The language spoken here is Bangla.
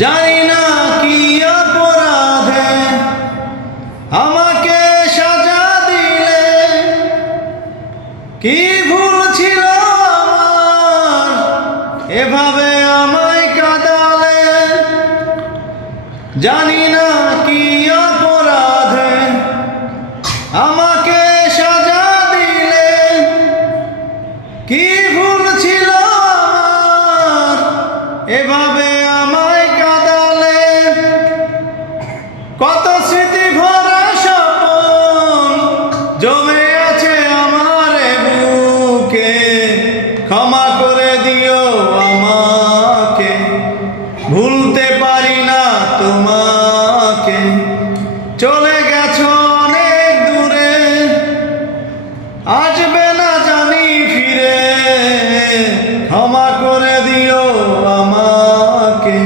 জানি না কি অপরাধে আমাকে সাজা দিলে, কি ভুল ছিল আমার এভাবে আমায় কাঁদালে। জানি না কি অপরাধে আমাকে সাজা দিলে, কি ভুল ছিল আমার এভাবে আমায় কাঁদালে। কত স্মৃতি ভরা স্বপ্ন জমে আছে আমার বুকে, ক্ষমা করে দিও আমাকে, ভুলতে পারি না তোমাকে। চলে গেছো অনেক দূরে, আসবে না জানি ফিরে, ক্ষমা করে দিও আমাকে।